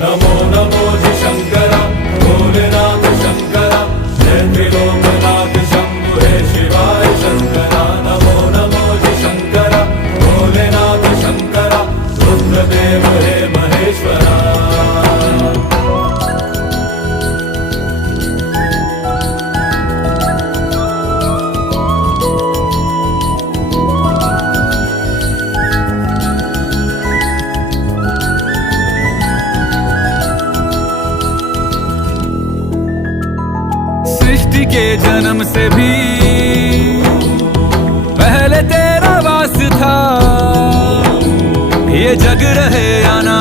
नमो नमो जी शंकरा भोलेनाथ शंकरा जय त्रिलोकनाथ शंभु हे शिवाय शंकरा। नमो नमो जी शंकरा भोलेनाथ शंकरा रुद्रदेव हे महेश्वरा। सृष्टि के जन्म से भी पहले तेरा वास था, ये जग रहे या ना